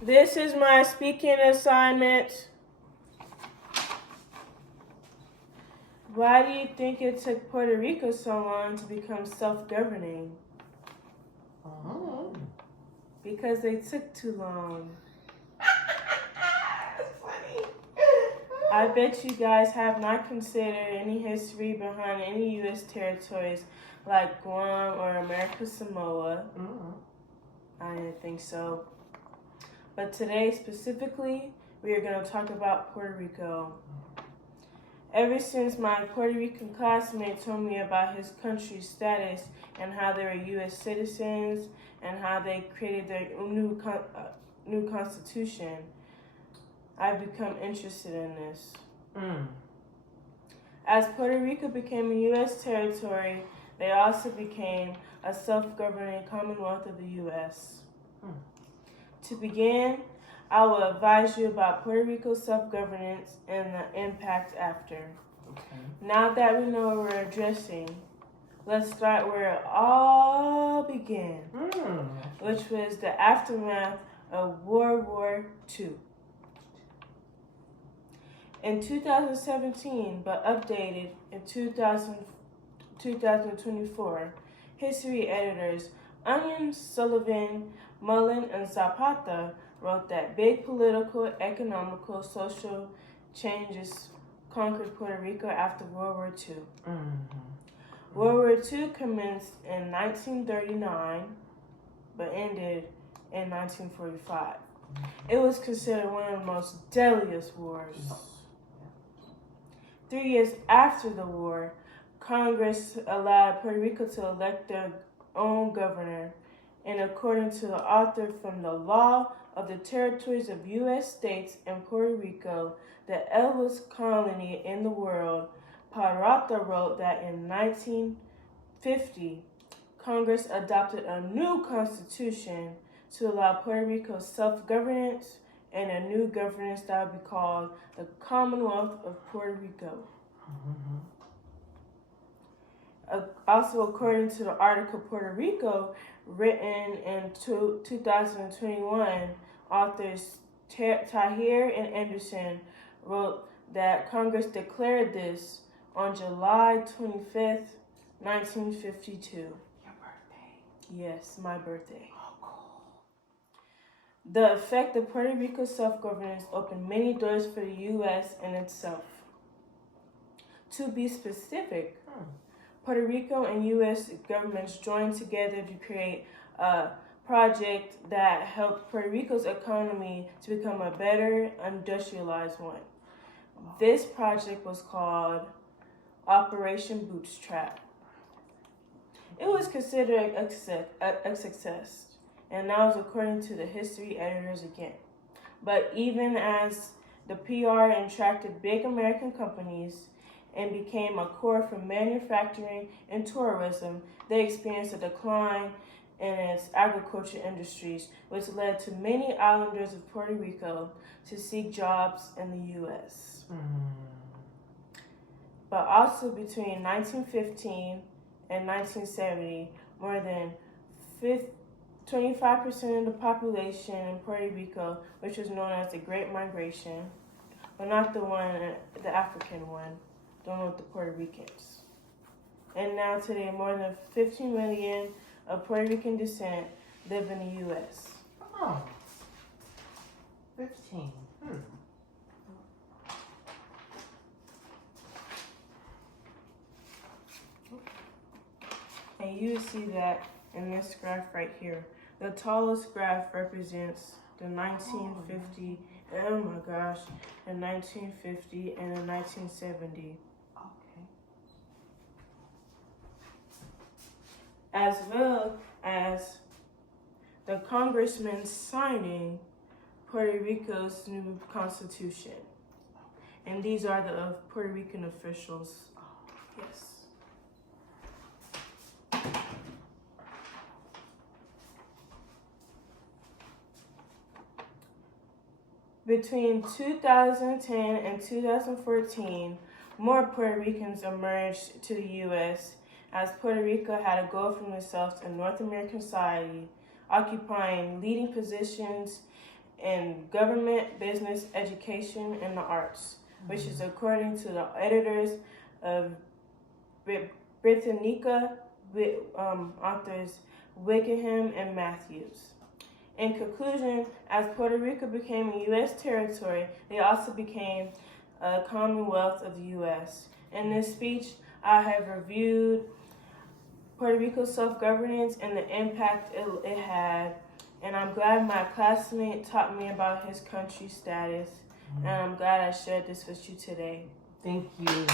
This is my speaking assignment. Why do you think it took Puerto Rico so long to become self-governing? Oh. Because they took too long. That's funny. I bet you guys have not considered any history behind any U.S. territories like Guam or American Samoa. I didn't think so. But today, specifically, we are going to talk about Puerto Rico. Ever since my Puerto Rican classmate told me about his country's status and how they were U.S. citizens and how they created their new constitution, I've become interested in this. As Puerto Rico became a U.S. territory, they also became a self-governing Commonwealth of the U.S. To begin, I will advise you about Puerto Rico's self-governance and the impact after. Now that we know what we're addressing, let's start where it all began, which was the aftermath of World War II. In 2017, but updated in 2024, history editors Onion, Sullivan, Mullen, and Zapata wrote that big political, economical, social changes conquered Puerto Rico after World War II. World War II commenced in 1939, but ended in 1945. It was considered one of the most deadliest wars. 3 years after the war, Congress allowed Puerto Rico to elect their own governor, and according to the author from the Law of the Territories of U.S. States and Puerto Rico, the eldest colony in the world, Parrata wrote that in 1950, Congress adopted a new constitution to allow Puerto Rico self-governance and a new governance that would be called the Commonwealth of Puerto Rico. Also, according to the article Puerto Rico, written in 2021, authors Tahir and Anderson wrote that Congress declared this on July 25th, 1952. Your birthday. Yes, my birthday. Oh, cool. The effect of Puerto Rico's self-governance opened many doors for the U.S. in itself. To be specific, Puerto Rico and U.S. governments joined together to create a project that helped Puerto Rico's economy to become a better industrialized one. This project was called Operation Bootstrap. It was considered a success, and that was according to the history editors again. But even as the PR attracted big American companies and became a core for manufacturing and tourism, they experienced a decline in its agriculture industries, which led to many islanders of Puerto Rico to seek jobs in the U.S. But also between 1915 and 1970, more than 25% of the population in Puerto Rico, which was known as the Great Migration, but not the African one, the one with the Puerto Ricans. And now today, more than 15 million of Puerto Rican descent live in the U.S. Oh. 15. And you see that in this graph right here. The tallest graph represents the 1950, the 1950 and the 1970. Okay. As well as the congressmen signing Puerto Rico's new constitution. And these are the Puerto Rican officials. Yes. Between 2010 and 2014, more Puerto Ricans emerged to the U.S. as Puerto Rico had a goal for themselves in North American society, occupying leading positions in government, business, education, and the arts, which is according to the editors of Britannica, authors Wickham and Matthews. In conclusion, as Puerto Rico became a U.S. territory, they also became a Commonwealth of the U.S. In this speech, I have reviewed Puerto Rico's self-governance and the impact it had, and I'm glad my classmate taught me about his country's status, and I'm glad I shared this with you today. Thank you.